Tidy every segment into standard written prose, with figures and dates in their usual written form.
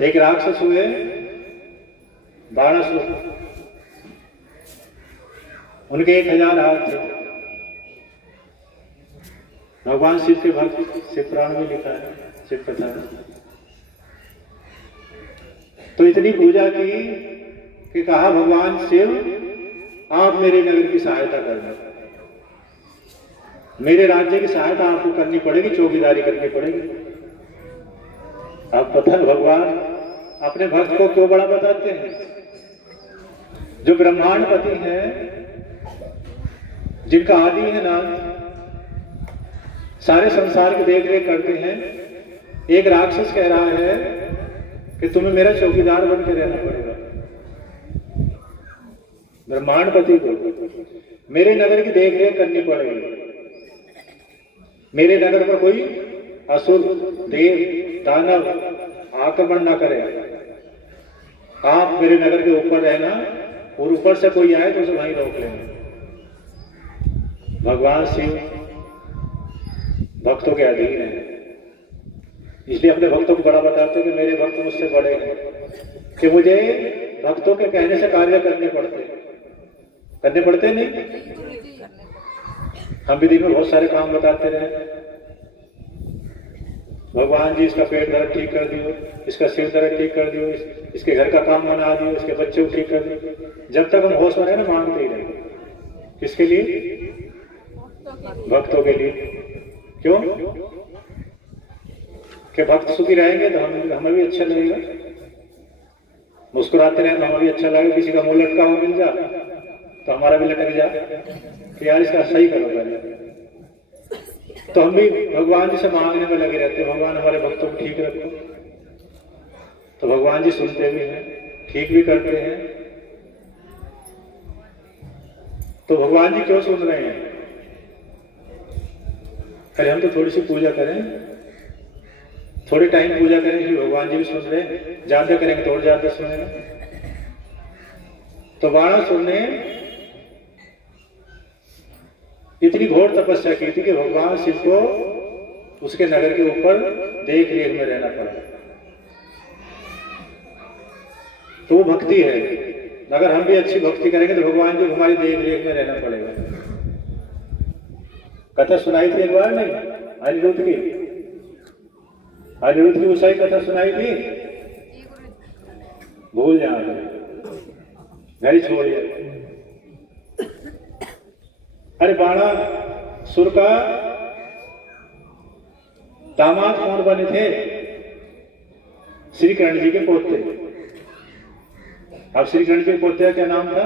एक राक्षस हुए 1200, उनके 1000 हाथ थे। भगवान शिव के भक्त, शिव पुराण में लिखा है, शिव कथा है। तो इतनी पूजा की कि कहा भगवान शिव आप मेरे नगर की सहायता करना, मेरे राज्य की सहायता आपको करनी पड़ेगी, चौकीदारी करनी पड़ेगी। आप पता है भगवान अपने भक्त को क्यों बड़ा बताते हैं? जो ब्रह्मांडपति है, जिनका आदि है नाथ, सारे संसार की देख रेख करते हैं, एक राक्षस कह रहा है कि तुम्हें मेरा चौकीदार बन के रहना पड़ेगा। ब्रह्मांडपति को मेरे नगर की देख रेख करनी पड़ेगी, मेरे नगर पर कोई असुर देव दानव आक्रमण ना करे, आप मेरे नगर के ऊपर रहना, और ऊपर से कोई आए तो उसे वहीं रोक लेंगे। भगवान शिव भक्तों के अधीन है, इसलिए अपने भक्तों को बड़ा बताते हैं कि मेरे भक्त मुझसे बड़े हैं, कि मुझे भक्तों के कहने से कार्य करने पड़ते नहीं। हम भी दिन में बहुत सारे काम बताते रहे, भगवान जी इसका पेट दर्द ठीक कर दियो, इसका सिर दर्द ठीक कर दियो, इसके घर का काम बना दियो, इसके बच्चे को ठीक कर दियो। जब तक हम होश में रहे ना, मांगते ही रहे। किसके लिए? भक्तों के लिए। क्यों? कि भक्त सुखी रहेंगे तो हमें भी अच्छा लगेगा, मुस्कुराते रहे तो हमें भी अच्छा लगेगा। किसी का मुंह लटका हुआ मिल जा तो हमारा भी लटक जा कि यार इसका सही करो पहले। तो हम भी भगवान जी से मांगने में लगे रहते हैं, भगवान हमारे भक्तों को ठीक रखो। तो भगवान जी सुनते भी हैं, ठीक भी करते हैं। तो भगवान जी क्यों सुन रहे हैं? अरे हम तो थोड़ी सी पूजा करें, थोड़ी टाइम पूजा करें कि भगवान जी भी सुन रहे हैं, ज्यादा करेंगे तो और ज्यादा सुनेंगे। तो बाणासुर ने इतनी घोर तपस्या की थी कि भगवान शिव को उसके नगर के ऊपर देख रेख में रहना पड़ा। तो वो भक्ति है। अगर हम भी अच्छी भक्ति करेंगे तो भगवान जी हमारी देख रेख में रहना पड़ेगा। कथा सुनाई थी एक बार नहीं, अनिरुद्ध की ऊंचाई कथा सुनाई थी, भूल जाना, घर छोड़िए। अरे बाणासुर का दामाद कौन बने थे? श्री कृष्ण जी के पोते। अब श्री कृष्ण जी के पोते का क्या नाम था?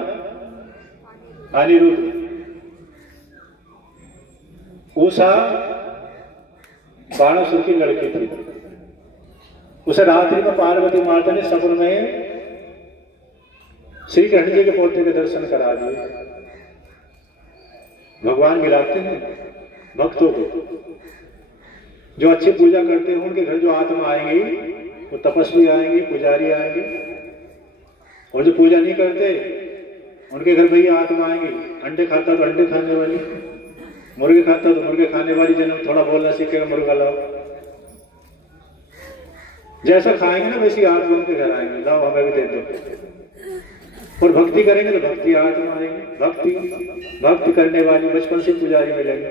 अनिरुद्ध। उषा बाणासुर की लड़की थी। उसे रात्रि में पार्वती माता ने सपन में श्री कृष्ण जी के पोते के दर्शन करा दिए। भगवान मिलाते हैं भक्तों को। जो अच्छी पूजा करते हैं उनके घर जो आत्मा आएंगी वो तपस्वी आएंगी, पुजारी आएंगे। और जो पूजा नहीं करते उनके घर भैया आत्मा आएंगी, अंडे खाता तो अंडे खाने वाली, मुर्गे खाता तो मुर्गे खाने वाली। जन्म थोड़ा बोलना सीखेगा, मुर्गा लाओ। जैसा खाएंगे ना वैसी आत्मा उनके घर आएंगे, लाओ हमें भी दे दो। और भक्ति करेंगे तो भक्ति आत्मा आएंगे, भक्ति करने वाली बचपन से पुजारी मिलेंगे।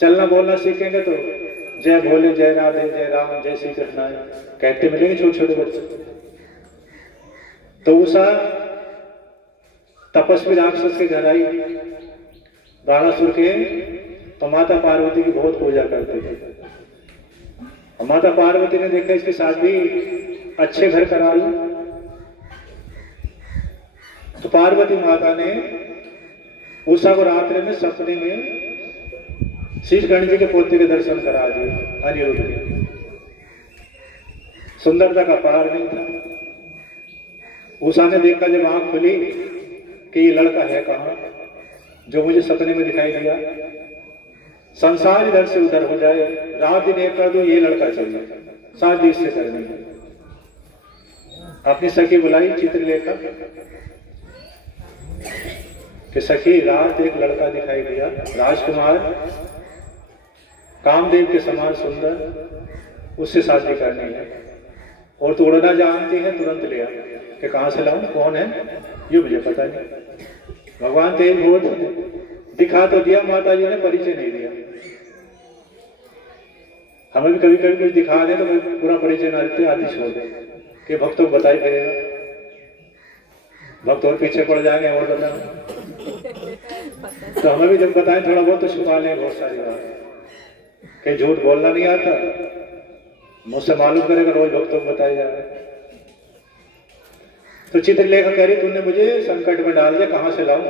चलना बोलना सीखेंगे तो जय भोले, जय राधे, जय राम, जय श्री कृष्ण कहते मिलेंगे छोटे छोटे बच्चे। तो उषा तपस्वी राक्षस के घर आई बाणासुर के, तो माता पार्वती की बहुत पूजा करते थे। और माता पार्वती ने देखा इसकी शादी अच्छे घर करा ली, तो पार्वती माता ने उषा को रात्रि में सपने में श्री कृष्ण जी के पोते के दर्शन करा दिए अनिरुद्ध के। सुंदरता का पार नहीं था। उषा ने देखा जब आंख खुली कि ये लड़का है कहाँ जो मुझे सपने में दिखाई दिया। संसार इधर से उधर हो जाए, रात दिन एक कर दो, ये लड़का चाहिए, शादी इससे करनी है। अपनी सखी बुलाई चित्रलेखा कि सखी रात एक लड़का दिखाई दिया, राजकुमार, कामदेव के समान सुंदर, उससे शादी करनी है। और तो उड़ना जानती है, तुरंत ले आ कि कहाँ से लाऊं, कौन है ये मुझे पता नहीं। भगवान तेज बहुत दिखा तो दिया, माता जी ने परिचय नहीं दिया। हमें भी कभी कभी कुछ दिखा दे तो पूरा परिचय ना देते, आदि छोड़ दे कि भक्तों को बताई फिरेगा, भक्त और पीछे पड़ जाएंगे और बताएं। तो हमें भी जब बताएं थोड़ा बहुत तो छुपा लें बहुत सारी बात, कहीं झूठ बोलना नहीं आता, मुझसे मालूम करेगा रोज भक्तों को बताया जा रहा है। तो चित्रलेखा कह रही तूने मुझे संकट में डाल दिया, कहां से लाऊं,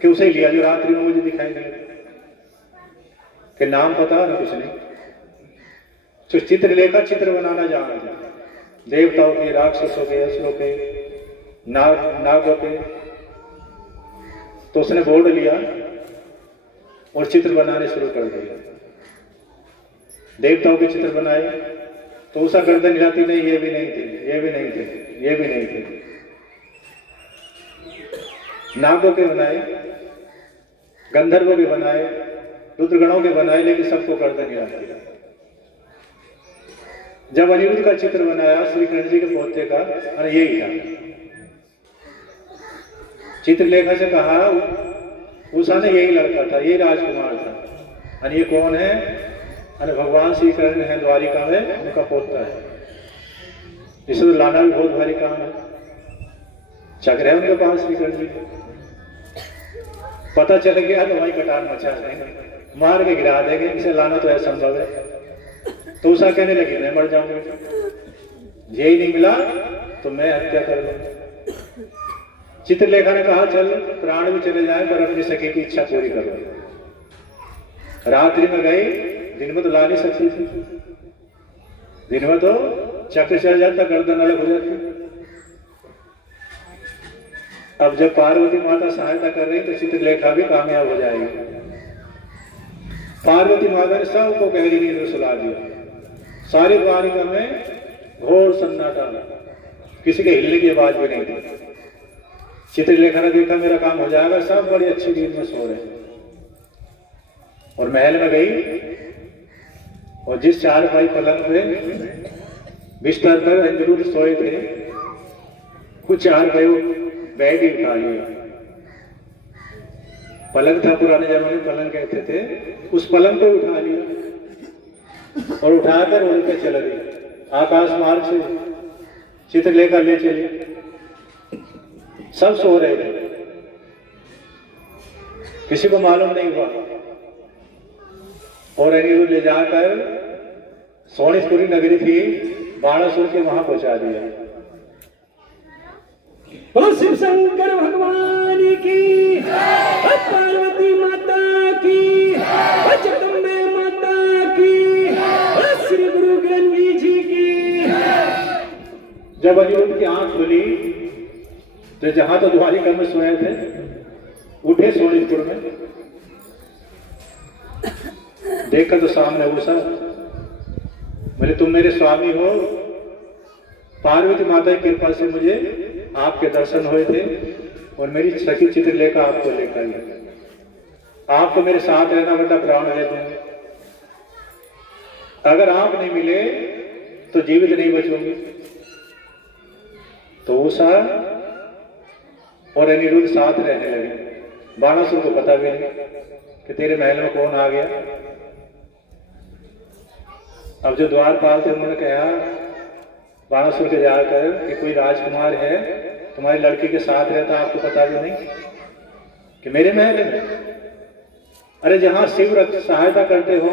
कि उसे लिया जो रात्रि में मुझे दिखाई नहीं, कि नाम पता ना कुछ नहीं। तो चित्रलेखा चित्र बनाना जानता, देवताओं के, राक्षसों के, असुरों के, नागों के। तो उसने बोर्ड लिया और चित्र बनाने शुरू कर दिया। देवताओं के चित्र बनाए तो उषा गर्दन हिलाती, नहीं ये भी नहीं थे, ये भी नहीं थे, ये भी नहीं थे। नागों के बनाए, गंधर्वों के बनाए, रुद्रगणों के बनाए, लेकिन सबको गर्दन हिलाती है। जब अनिरुद्ध का चित्र बनाया श्री कृष्ण जी के पोते का, अरे यही था। चित्रलेखा से कहा उषा ने यही लड़का था, यही राजकुमार था। अरे ये कौन है? अरे भगवान श्री कृष्ण है, द्वारिका में उनका पोता है। इसे तो लाना भी बहुत भारी काम है। चक्र है उनके पास श्री कृष्ण जी। पता चल गया तो वही कटार मचा देंगे, मार के गिरा देंगे, इसे लाना तो असंभव है। तो उषा कहने लगी मैं मर जाऊंगा, यही नहीं मिला तो मैं हत्या कर लूंगा। चित्रलेखा ने कहा चल प्राण भी चले जाए पर अपनी सखी की इच्छा पूरी करो। रात्रि में गई, दिन में तो ला नहीं सकती थी, दिन में तो चक्र चल जाता, गर्दन अलग हो जाती। अब जब पार्वती माता सहायता कर रही तो चित्रलेखा भी कामयाब हो जाएगी। पार्वती माता ने सबको गहरी नींद में सुला दिया। सारी द्वारिका में घोर सन्नाटा, किसी के हिलने की आवाज भी नहीं थी। चित्रलेखा ने देखा मेरा काम हो जाएगा, सब बड़ी अच्छी नींद में सो रहे। और महल में गई और जिस चारपाई पलंग पे बिस्तर पर अनिरुद्ध सोए थे, कुछ चारपाई बेड ही उठा लिया। पलंग था, पुराने जमाने में पलंग कहते थे, उस पलंग पे उठा लिया और उठाकर उड़ के चल गई आकाश मार्ग से। चित्रलेखा ले चली, सब सो रहे थे, किसी को मालूम नहीं हुआ। और अनिरुद्ध ले जाकर सोनीतपुरी नगरी थी बाणासुर के वहां पहुंचा दिया। शिव शंकर भगवान की, पार्वती माता की, जगदम्बे माता की, श्री गुरु ग्रंथी जी की। जब अनिरुद्ध की आंख खुली तो जहां तो द्वारिका में सोए थे, उठे सोनीतपुर में, देखा तो सामने उषा। बोले तुम मेरे स्वामी हो, पार्वती माता की कृपा से मुझे आपके दर्शन हुए थे और मेरी सखी चित्रलेखा आपको लेकर आई। आपको मेरे साथ रहना वरना प्राण ले दूंगे, अगर आप नहीं मिले तो जीवित नहीं बचूंगी। तो उषा और अनिरुद्ध साथ रहने लगे। बाणासुर को पता भी नहीं कि तेरे महल में कौन आ गया। अब जो द्वारपाल थे उन्होंने कहा बाणासुर के जाकर कि कोई राजकुमार है तुम्हारी लड़की के साथ रहता, आपको पता भी नहीं कि मेरे महल में। अरे जहां शिव सहायता करते हो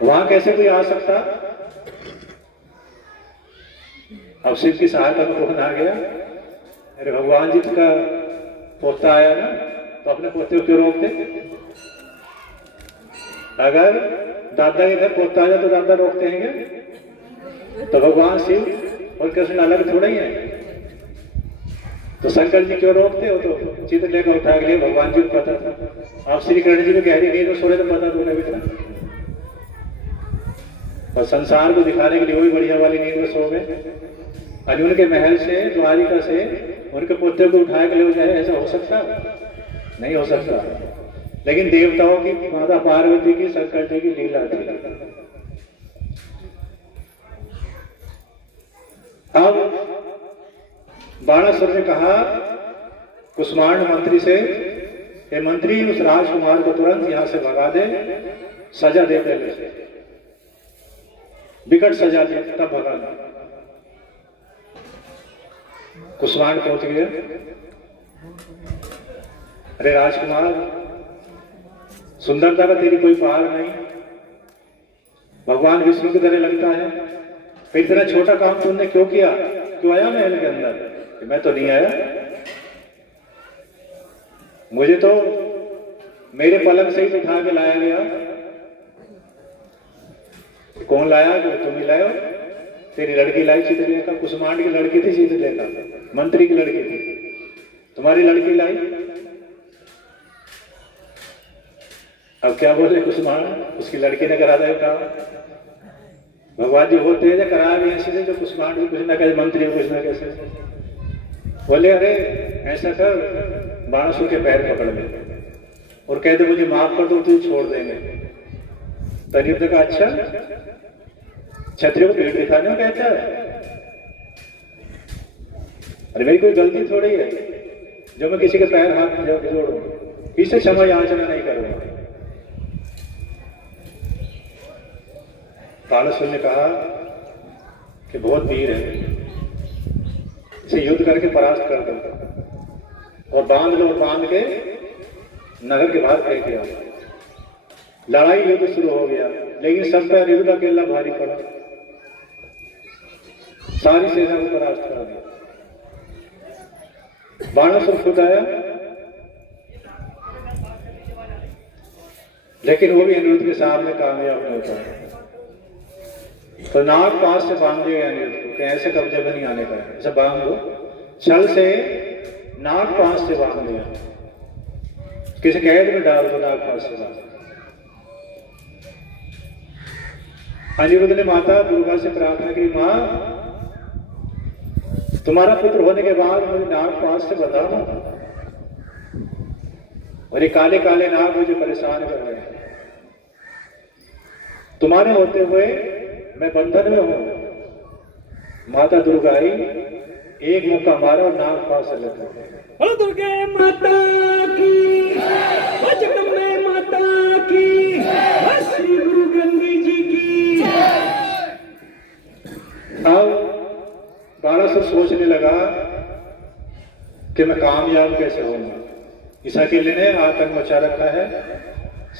वहां कैसे कोई आ सकता? अब शिव की सहायता में कौन आ गया? अरे भगवान जी का पोता आया ना, तो अपने पोते को क्यों रोकते? अगर दादा के घर पोता आ जाए तो दादा रोकते हैं? तो भगवान शिव और कृष्ण अलग थोड़ा ही है, तो शंकर जी क्यों रोकते हो? तो चित्रलेखा उठा के लिए भगवान जी को पता था। आप श्री कृष्ण जी को गहरी नींद में सो रहे तो पता तो भी था, और संसार को दिखाने के लिए वही बढ़िया वाली नींद में सो गए। अर्जुन के महल से, द्वारिका से उनके पोते को उठा के ले जाए, ऐसा हो सकता? नहीं हो सकता। लेकिन देवताओं की, माता पार्वती की, शंकर जी की लीला थी। अब बाणासुर ने कहा कुष्मांड मंत्री से, ये मंत्री उस राजकुमार को तुरंत यहां से भगा दे, सजा दे पहले से, विकट सजा दे तब भगाना। कुष्मांड पहुंच गया। अरे राजकुमार, सुंदरता का तेरी कोई पार नहीं, भगवान विष्णु की तरह लगता है, फिर इतना छोटा काम तुमने क्यों किया? क्यों आया महल के अंदर? मैं तो नहीं आया, मुझे तो मेरे पलंग से ही उठा के लाया गया। कौन लाया? जो तुम ही लायो, तेरी लड़की लाई चित्रलेखा। कुष्मांड की लड़की थी चित्रलेखा, मंत्री की लड़की थी, तुम्हारी लड़की लाई। अब क्या बोले कुष्मांड, उसकी लड़की ने करा दिया काम। भगवान जी बहुत तेज है, करा भी ऐसे से जो कुष्मांड भी कुछ ना कैसे, मंत्री भी कुछ ना कैसे। बोले अरे ऐसा कर, बाणासुर के पैर पकड़ ले और कह दे मुझे माफ कर दो, तुझे छोड़ देंगे। तरीब ने कहा अच्छा, क्षत्रिय को पेट दिखाने में कहता है? अरे मेरी कोई गलती थोड़ी है जो मैं किसी के पैर हाथ जोड़ूं, इसे क्षमा याचना नहीं करूंगा। बाणासुर ने कहा कि बहुत वीर है, इसे युद्ध करके परास्त कर दो और बांध लो, और बांध के नगर के बाहर फेंक दिया। लड़ाई युद्ध शुरू हो गया, लेकिन सब पर युद्ध अकेला भारी पड़ा, सारी सेना को परास्त कर दिया। बाणासुर खुद आया, लेकिन वो भी अनिरुद्ध के सामने कामयाब नहीं होता। तो नाग पास से बांध दिया अनिरुद्ध को कि ऐसे कब्जे में नहीं आने का, ऐसा बांध दो। छल से नाग पास से बांध दिया, किसी कैद में डाल दो, नाग पास से बांध। अनिरुद्ध ने माता दुर्गा से प्रार्थना की, मां तुम्हारा पुत्र होने के बाद मुझे नाग पास से बताओ, और ये काले काले नाग मुझे परेशान कर रहे हैं, तुम्हारे होते हुए मैं बंधन में हूं। माता दुर्गा आई, एक मुक्का मारा और नाग पास से लग गए। बोलो दुर्गे माता की, जगदम्बे माता की, श्री गुरु गंगी जी की। अब बाणासुर सोचने लगा कि मैं कामयाब कैसे होऊंगा। इस अकेले ने आतंक मचा रखा है,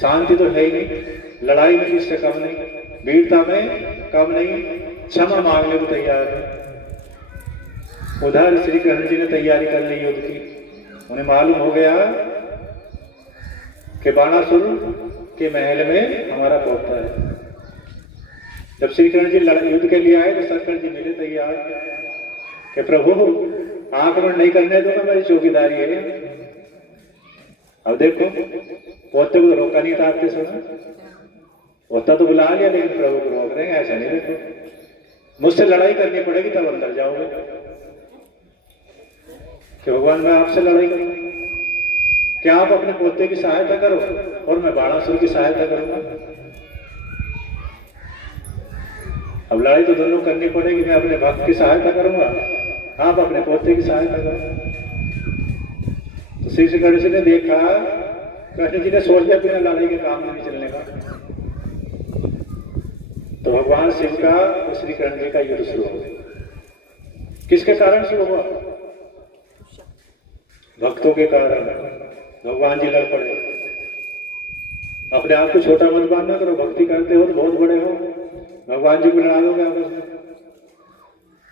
शांति तो है ही नहीं, लड़ाई में किससे कम नहीं, वीरता में कम नहीं, क्षमा मांगने को तैयार है। उधर श्री कृष्ण जी ने तैयारी कर ली युद्ध की। उन्हें मालूम हो गया कि बाणासुर के महल में हमारा पोता है। जब श्री कृष्ण जी युद्ध के लिए आए तो शंकर जी मिले तैयार कि प्रभु आक्रमण नहीं करने दूंगा, मेरी चौकीदारी है। अब देखो, पोते को रोका नहीं था आपके समय, पोता तो बुला लिया, लेकिन प्रभु को रोक रहे हैं, ऐसा नहीं। देखो, मुझसे लड़ाई करनी पड़ेगी तब अंदर जाओगे कि भगवान मैं आपसे लड़ाई करूंगा, क्या आप अपने पोते की सहायता करो और मैं बाणासुर की सहायता करूंगा। अब लड़ाई तो दोनों करनी पड़ेगी, मैं अपने भक्त की सहायता करूंगा, आप अपने पोते की सहायता करो। तो श्री कृष्ण जी ने देखा, कृष्ण जी ने सोच लिया बिना लड़ाई के काम नहीं चलने का। तो भगवान शिव का और श्री कृष्ण जी का युद्ध शुरू हो गया। किसके कारण शुरू हुआ? भक्तों के कारण। भगवान जी लड़ पड़े। अपने आप को छोटा मत मानना करो, भक्ति करते हो तो बहुत बड़े हो, भगवान जी को लड़ा दोगे आपस में।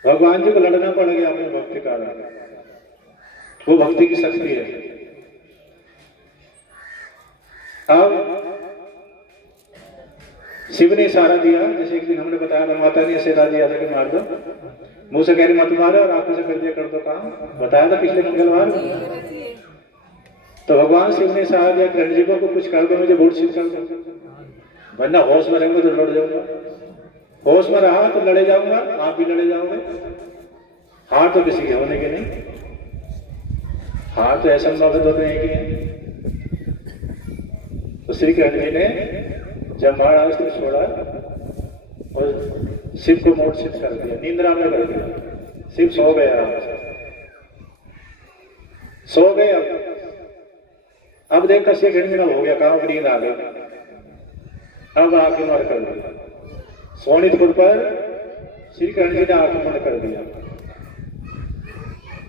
भगवान जी को लड़ना पड़ गया अपने भक्त के कारण, वो भक्ति की शक्ति है। अब शिव ने इशारा दिया, जैसे एक दिन हमने बताया माता ने इशारा दिया था कि मार दो, मुंह से कह रही मत मारो और आंखों से कर दिया कर दो काम, बताया था पिछले मंगलवार। तो भगवान शिव ने इशारा दिया कृष्ण जी को कुछ कर दो, मुझे मूर्छित कर दो, वरना होश में रहूंगा तो लड़ जाऊंगा, होश में रहा तो लड़े जाऊंगा, आप भी लड़े जाओगे। हार तो किसी के होने के नहीं, हार तो ऐसा नौबत होते हैं कि। तो श्री कृष्ण जी ने जब महाराज को छोड़ा और शिव को मूर्छित कर दिया, निंद्रा में कर दिया। सिर्फ सो गए आराम से, सो गए। अब देखकर श्री कृष्ण हो गया, कहाँ नींद आ गई। अब आंखें बंद कर दिया, सोनितपुर पर श्री कृष्ण जी ने आंखें बंद कर दिया।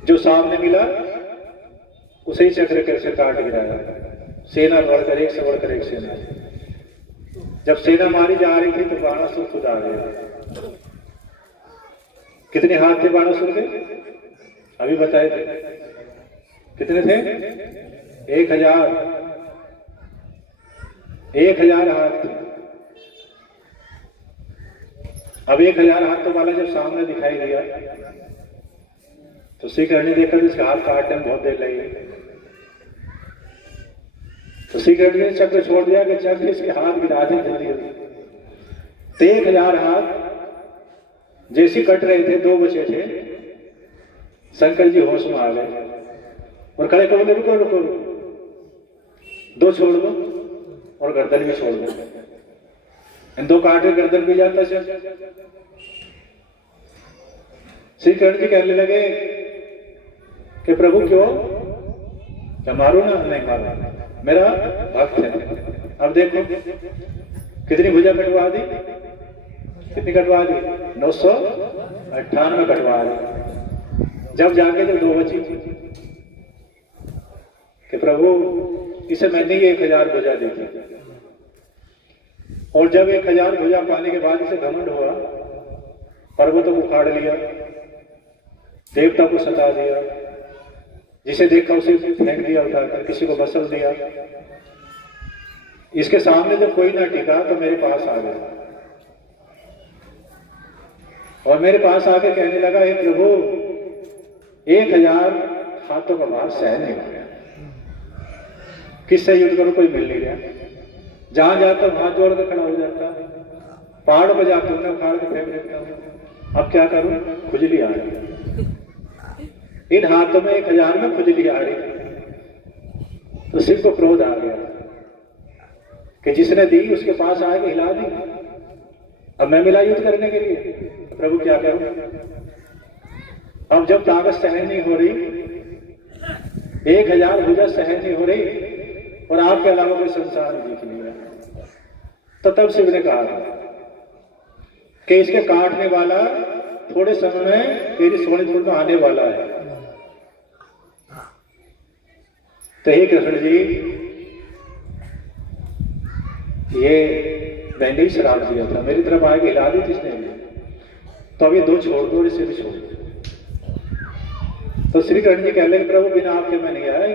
जो सामने मिला उसे ही चक्र कर से काट गिराया। सेना बढ़कर एक से बढ़कर एक सेना। जब सेना मारी जा रही थी तो बाणासुर खुद आ गया। कितने हाथ थे बाणासुर के? अभी बताए थे कितने थे? 1000 हाथ थे। अब 1000 हाथों वाला जब सामने दिखाई दिया तो श्री कृष्ण ने देखा इसके हाथ काटने में बहुत देर लगी। तो श्री कृष्ण ने चक्र छोड़ दिया कि चक्र इसके हाथ गिरा दे जल्दी जल्दी। 1000 हाथ जैसे कट रहे थे, 2 बचे थे। शंकर जी होश में आ गए और खड़े करो, रुको रुको रुको, 2 छोड़ दो और गर्दन भी छोड़ दो। इन 2 काटे गर्दन भी जाता है। श्री कृष्ण जी कहने लगे कि प्रभु क्यों, क्या मारू ना? नहीं मारू, मेरा भक्त है। अब देखो कितनी भुजा कटवा दी, कितनी कटवा दी? 998 कटवा दी। जब जाके जब 2 बची कि प्रभु इसे मैंने ही 1000 भुजा दी थी। और जब 1000 भुजा पाने के बाद इसे घमंड हुआ, पर्वतों को उखाड़ लिया, देवता को सता दिया, जिसे देखा उसे फेंक दिया उठाकर, किसी को बसल दिया। इसके सामने जब कोई ना टिका तो मेरे पास आ गया और मेरे पास आके कहने लगा, हे प्रभु 1000 हाथों का भार सहन नहीं हो गया, किससे युद्ध करूं, कोई मिल नहीं रहा। जहां जाता हूं हाथ जोड़ कर खड़ा हो जाता, पहाड़ पर जाकर उन्हें उखाड़ के फेंक देता हूं। अब क्या करूं? खुजली आ रही, इन हाथों में 1000 में खुजली आ रही। तो शिव को क्रोध आ गया कि जिसने दी उसके पास आके हिला दी, अब मैं मिला युद्ध करने के लिए। प्रभु क्या करूं? अब जब ताकत सहन नहीं हो रही, 1000 भुजा सहन नहीं हो रही और आपके अलावा कोई संसार में दिख नहीं रहा, तो तब शिव ने कहा कि इसके काटने वाला थोड़े समय में तेरी सोनितपुर में आने वाला है। तो हे कृष्ण जी, ये मैंने ही श्राप दिया था, मेरी तरफ आगे हिला दी जिसने, तो अब ये 2 छोड़ दो, इसे भी छोड़ दो। तो श्री कृष्ण जी कह लगे, प्रभु बिना आपके मैं नहीं आया,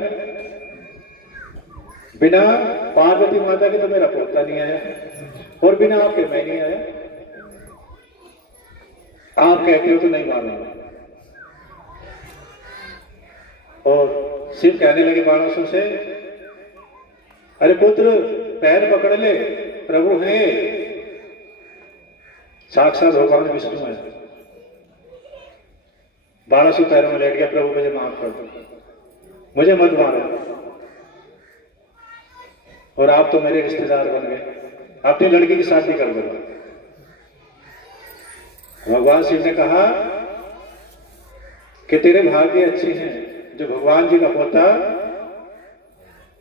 बिना पार्वती माता के तो मेरा पोता नहीं आया और बिना आपके मैं नहीं आया। आप कहते हो तो नहीं मानूंगा। और शिव कहने लगे बाणासुर से, अरे पुत्र पैर पकड़ ले, प्रभु है, साक्षात भगवान विष्णु है। बाणासुर पैरों में लेट गया, प्रभु मुझे माफ कर दो, मुझे मत मारो, और आप तो मेरे रिश्तेदार बन गए, अपनी लड़की की शादी कर दो। भगवान शिव ने कहा कि तेरे भाग्य अच्छे हैं जो भगवान जी का पोता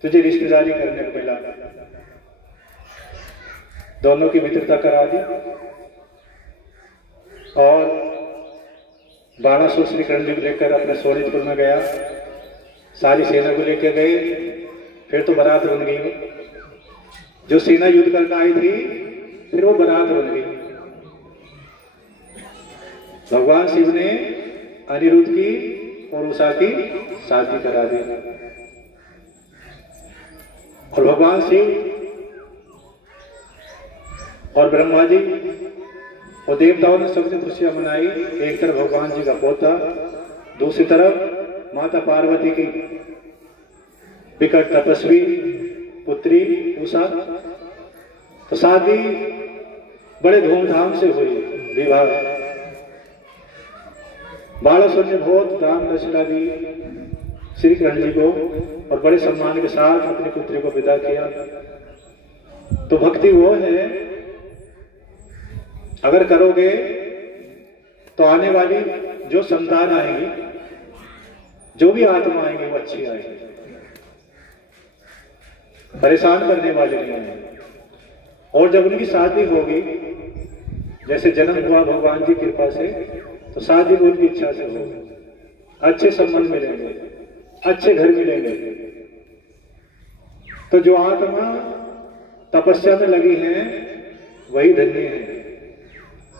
तुझे रिश्तेदारी करने को मिला। दोनों की मित्रता करा दी और बाणासुर श्री कृष्ण जी को लेकर अपने सोनितपुर में गया, सारी सेना को लेकर गए। फिर तो बारात बन गई, जो सेना युद्ध करना आई थी फिर वो बारात बन गई। भगवान शिव ने अनिरुद्ध की और उषा की शादी करा दी और भगवान शिव और ब्रह्मा जी और देवताओं ने सबसे खुशियां मनाई। एक तरफ भगवान जी का पोता, दूसरी तरफ माता पार्वती की विकट तपस्वी पुत्री उषा। तो शादी बड़े धूमधाम से हुई, विवाह। बाणासुर ने बहुत दान दक्षिणा दी श्री कृष्ण जी को और बड़े सम्मान के साथ अपनी पुत्री को विदा किया। तो भक्ति वो है, अगर करोगे तो आने वाली जो संतान आएंगी, जो भी आत्मा आएंगी वो अच्छी आएगी, परेशान करने वाले नहीं आएंगे। और जब उनकी शादी होगी, जैसे जन्म हुआ भगवान की कृपा से, तो शादी भी उनकी इच्छा से होगी, अच्छे संबंध मिलेंगे, अच्छे घर मिलेंगे। तो जो आत्मा तपस्या में लगी है वही धन्य है,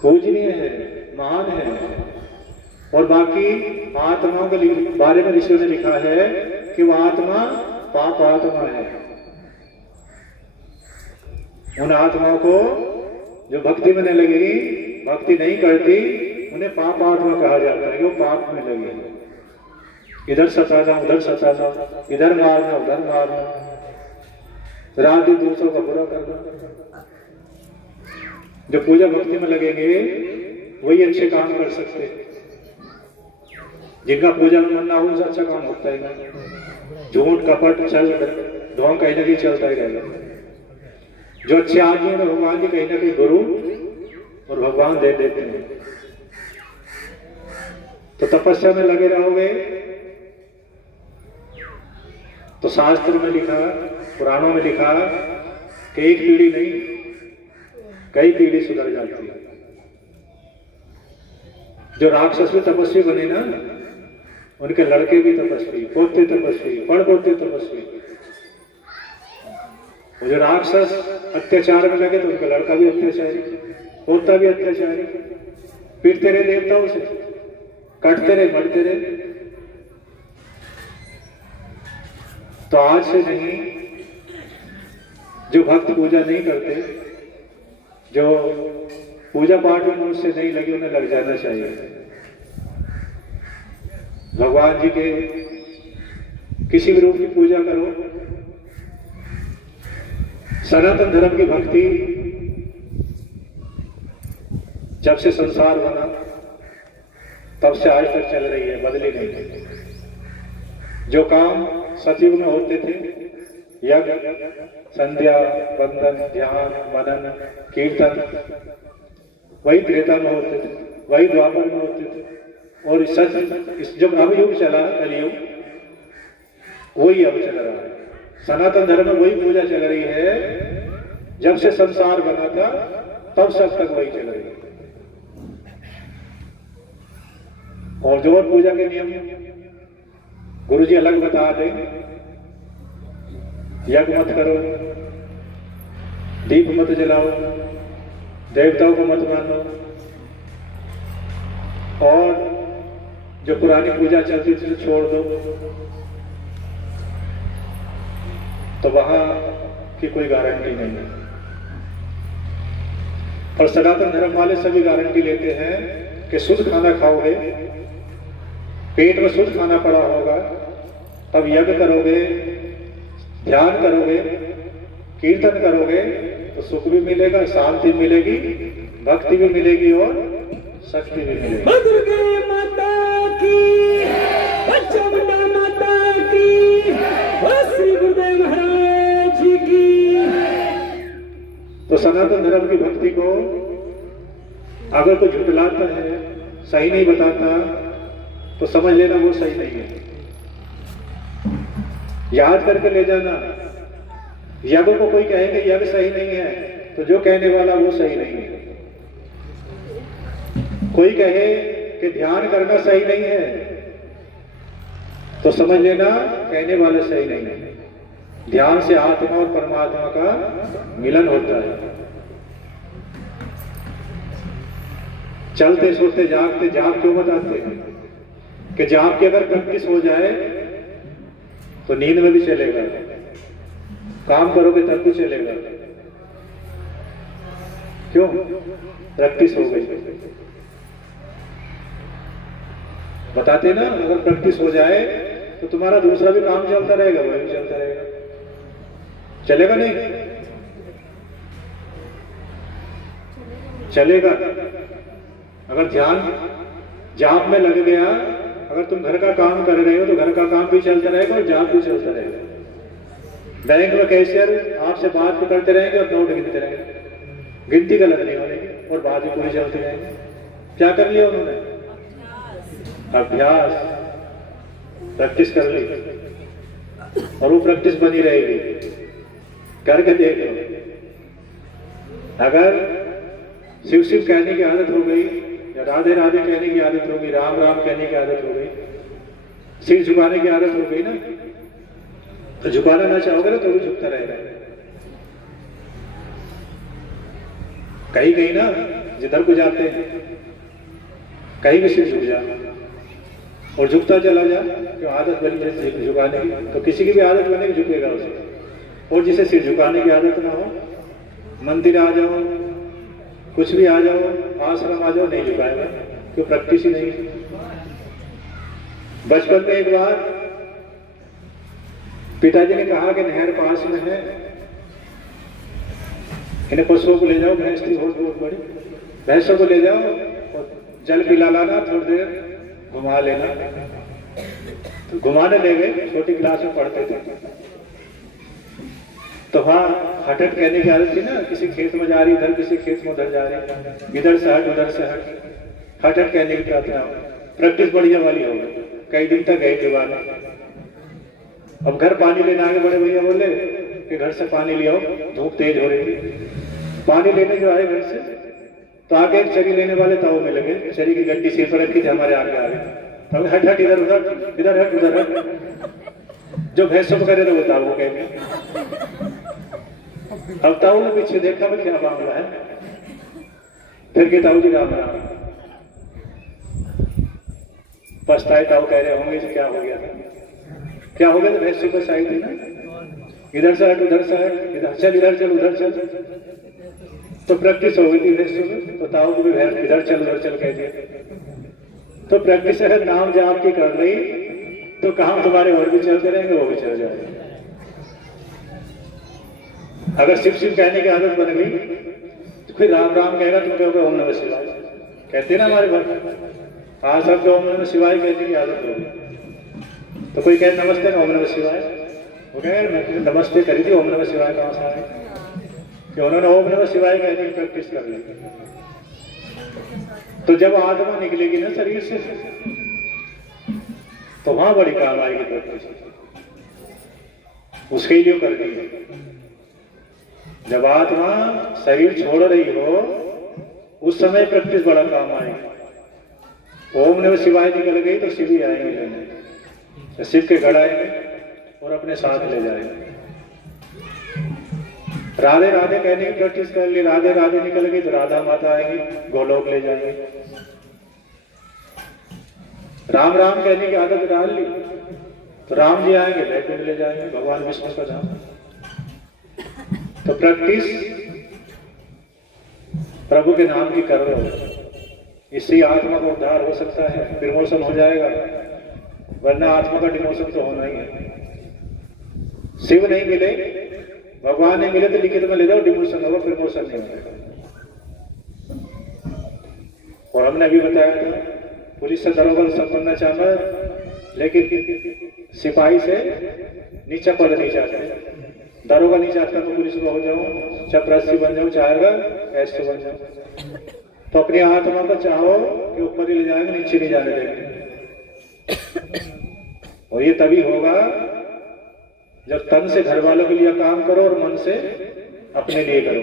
पूजनीय है, महान है। और बाकी आत्माओं के बारे में ऋषियों ने लिखा है कि वह आत्मा पाप आत्मा है। उन आत्माओं को जो भक्ति में नहीं लगेगी, भक्ति नहीं करती, उन्हें पाप आत्मा कहा जाता है कि वो पाप में लगी है। इधर सताना, उधर सताना, इधर मारना, उधर मारना, रात दिन दूसरों का बुरा करना। जो पूजा भक्ति में लगेंगे वही अच्छे काम कर सकते हैं। जिनका पूजा में मन ना हो उनसे अच्छा काम होता है ना। झूठ कपट छल ढोंग कहीं ना कहीं चलता ही रहेगा। जो अच्छे आदमी है भगवान जी कहीं ना कहीं गुरु और भगवान दे देते हैं। तो तपस्या में लगे रहोगे तो शास्त्र में लिखा, पुराणों में लिखा कि एक पीढ़ी नहीं कई पीढ़ी सुधर जाती है। जो राक्षस भी तपस्वी बने ना, उनके लड़के भी तपस्वी, पोते तपस्वी, पड़पोते तपस्वी। जो राक्षस अत्याचार में लगे तो उनका लड़का भी अत्याचारी, पोता भी अत्याचारी, पीटते रहे देवताओं से, काटते रहे, मरते रहे। तो आज से नहीं, जो भक्त पूजा नहीं करते, जो पूजा पाठ में मुझसे नहीं लगी, उन्हें लग जाना चाहिए। भगवान जी के किसी भी रूप की पूजा करो। सनातन धर्म की भक्ति जब से संसार बना तब से आज तक चल रही है, बदली नहीं। जो काम सतयुग में होते थे, यज्ञ, संध्या, वंदन, ध्यान, मनन, कीर्तन, वही त्रेता में होते थे, वही द्वापर में होते थे। और इस जो अवयुग चला, कलयुग, वही अब चल रहा है। सनातन धर्म में वही पूजा चल रही है। जब से संसार बना था तब से अब तक वही चल रही है। और जो और पूजा के नियम गुरु जी अलग बता दें। यज्ञ मत करो, दीप मत जलाओ, देवताओं को मत मानो, और जो पुरानी पूजा चलती थी छोड़ दो। तो वहां की कोई गारंटी नहीं है। और सनातन धर्म वाले सभी गारंटी लेते हैं कि शुद्ध खाना खाओगे, पेट में शुद्ध खाना पड़ा होगा, तब यज्ञ करोगे, ध्यान करोगे, कीर्तन करोगे, तो सुख भी मिलेगा, शांति मिलेगी, भक्ति भी मिलेगी और शक्ति भी मिलेगी। दुर्गे माता की, चामुंडा माता की, श्री गुरुदेव महाराज की। तो सनातन धर्म की भक्ति को अगर कोई झुठलाता है, सही नहीं बताता, तो समझ लेना वो सही नहीं है। याद करके ले जाना। यज्ञ को कोई कहेंगे यज्ञ सही नहीं है, तो जो कहने वाला वो सही नहीं है। कोई कहे कि ध्यान करना सही नहीं है, तो समझ लेना कहने वाले सही नहीं है। ध्यान से आत्मा और परमात्मा का मिलन होता है। चलते सोते जागते जाग क्यों बताते हैं कि जाग के अगर प्रैक्टिस हो जाए तो नींद में भी चलेगा, काम करोगे तब भी चलेगा। क्यों? प्रैक्टिस हो गई। बताते ना, अगर प्रैक्टिस हो जाए तो तुम्हारा दूसरा भी काम चलता रहेगा, वह भी चलता रहेगा। चलेगा नहीं? चलेगा। अगर ध्यान जाप में लग गया, अगर तुम घर का काम कर रहे हो तो घर का काम भी चलता रहेगा और जाप भी चलता रहेगा। बैंक में कैशियर आपसे बात करते रहेंगे और नोट गिनते रहेंगे, गिनती गलत नहीं होगी और बात भी पूरी चलती रहेगी। क्या कर लिया उन्होंने? अभ्यास, प्रैक्टिस कर ली और वो प्रैक्टिस बनी रहेगी। करके देख लो। अगर शिव शिव कहने की आदत हो गई या राधे राधे कहने की आदत हो गई, राम राम कहने की आदत हो गई, सिर झुकाने की आदत हो गई ना, तो झुकाना ना चाहोगे ना तो भी झुकता रहेगा। कहीं कहीं ना जिधर को जाते हैं कहीं भी सिर झुक जा और झुकता चला जा, तो आदत बन जाए झुकाने की, तो किसी की भी आदत बने झुकेगा उसे। और जिसे सिर झुकाने की आदत ना हो, मंदिर आ जाओ, कुछ भी आ जाओ, आश्रम आ जाओ, नहीं झुकाएगा, क्यों? प्रैक्टिस ही नहीं। बचपन में एक बार पिताजी ने कहा कि नहर पास में है, इन्हें पशुओं को ले जाओ, भैंस थी बहुत बड़ी, भैंसों को ले जाओ और जल पिला लाना, थोड़ी देर घुमा लेना। तो घुमाने ले गए, छोटी क्लास में पढ़ते थे, तो वहां हटट कहने की आदत थी ना, किसी खेत में जा रही इधर, किसी खेत में उधर जा रही, इधर से हट उधर से हट, हटट कहने की प्रार्थना। प्रैक्टिस बढ़िया वाली हो गई, कई दिन तक गए दीवार। अब घर पानी लेने आगे बड़े भैया बोले कि घर से पानी ले आओ, धूप तेज हो रही थी। पानी लेने जो आए घर से, तो आगे एक चरी लेने वाले ताऊ में लगे, चरी की गड्डी सिर पर रखी थी, हमारे आगे आ गए, तो हट हट इधर उधर, इधर हट उधर हट। जो भैंसों को करे तो वो ताऊ कहेंगे। अब ताऊ ने पीछे देखा मैं क्या मामला है, फिर के ताऊ जी राम राम। पछताए ताऊ कह रहे होंगे क्या हो गया, क्या हो गया? तो भैंस सुबह साई थी ना, इधर से हट उधर से हट, इधर चल उधर चल, तो प्रैक्टिस हो गई थी भैंस सुबह। तो ताऊ को भी भैंस इधर चल उधर चल कह दिया। तो प्रैक्टिस अगर नाम जाप की कर रही तो काम तुम्हारे और भी चलते रहेंगे, वो भी चल जाएंगे। अगर शिव शिव कहने की आदत बन गई तो फिर राम राम कहेगा, तुम कहोगे ओम नमः शिवाय। कहते ना हमारे घर, आज सबको ओम नमः शिवाय कहने की आदत होगी। तो कोई कहे नमस्ते ना ओम नमः शिवाय, वो कहे मैं नमस्ते करी थी, ओम नमः शिवाय कहां से आए? कि उन्होंने ओम नमः शिवाय कहने की प्रैक्टिस कर ली। तो जब आत्मा निकलेगी ना शरीर से, तो वहां बड़ी काम आएगी प्रैक्टिस, उसके लिए कर दी है। जब आत्मा शरीर छोड़ रही हो उस समय प्रैक्टिस बड़ा काम आएगी। ओम नमः शिवाय निकल गई तो शिव ही आएंगे लेने, तो शिव के गढ़ आएंगे और अपने साथ ले जाएंगे। राधे राधे कहने की प्रैक्टिस कर ली, राधे राधे निकल गई तो राधा माता आएंगी, गोलोक ले जाएंगे। राम राम कहने की आदत डाल ली तो राम जी आएंगे, बैकुंठ ले जाएंगे, भगवान विष्णु का धाम। तो प्रैक्टिस प्रभु के नाम की कर रहे हो, इससे आत्मा का उद्धार हो सकता है, प्रमोशन हो जाएगा, वरना आत्मा का डिमोशन तो होना ही है। शिव नहीं मिले, भगवान नहीं मिले तो लिखित में ले जाओ, डिमोशन होगा, प्रमोशन नहीं होगा। और हमने अभी बताया था, पुलिस से दरोगा सब बनना चाहता है, लेकिन सिपाही से नीचा पद नहीं चाहते। दरोगा नहीं चाहता तो पुलिस में हो जाऊं, चपरासी बन जाऊं, चाहेगा ऐसे बन जाऊं। तो अपनी आत्मा को चाहो कि ऊपर ही ले जाएंगे, नीचे नहीं जाने देंगे। और ये तभी होगा जब तन से घर वालों के लिए काम करो और मन से अपने लिए करो।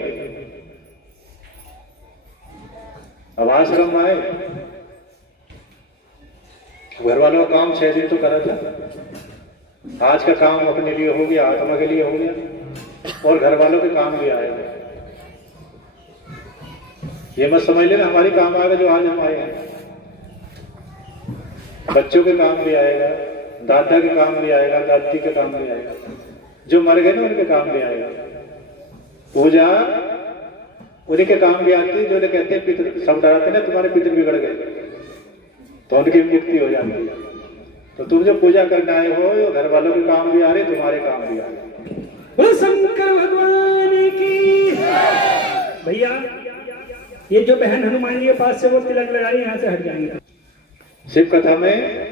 अब आश्रम आए, घर वालों का काम 6 दिन तो करा था, आज का काम अपने लिए हो गया, आत्मा के लिए हो गया और घर वालों के काम भी आएगा। ये मत समझ लेना हमारी काम आएगा जो आज हम आए हैं, बच्चों के काम भी आएगा, दादा के काम भी आएगा, दादी के काम भी आएगा, जो मर गए ना उनके काम भी आएगा। पूजा उन्हीं के काम भी आती है, जो कहते हैं पितृ सब डराते ना तुम्हारे पितृ बिगड़ गए, तो उनकी मुक्ति हो जाती है। तो तुम जो पूजा करने आए हो, घर वालों के काम भी आ रहे, तुम्हारे काम भी आ रहे। बोलो शंकर भगवान की। भैया ये जो बहन हनुमान जी के पास से वो तिलक लगाई, यहाँ से हट जाएंगे। शिव कथा में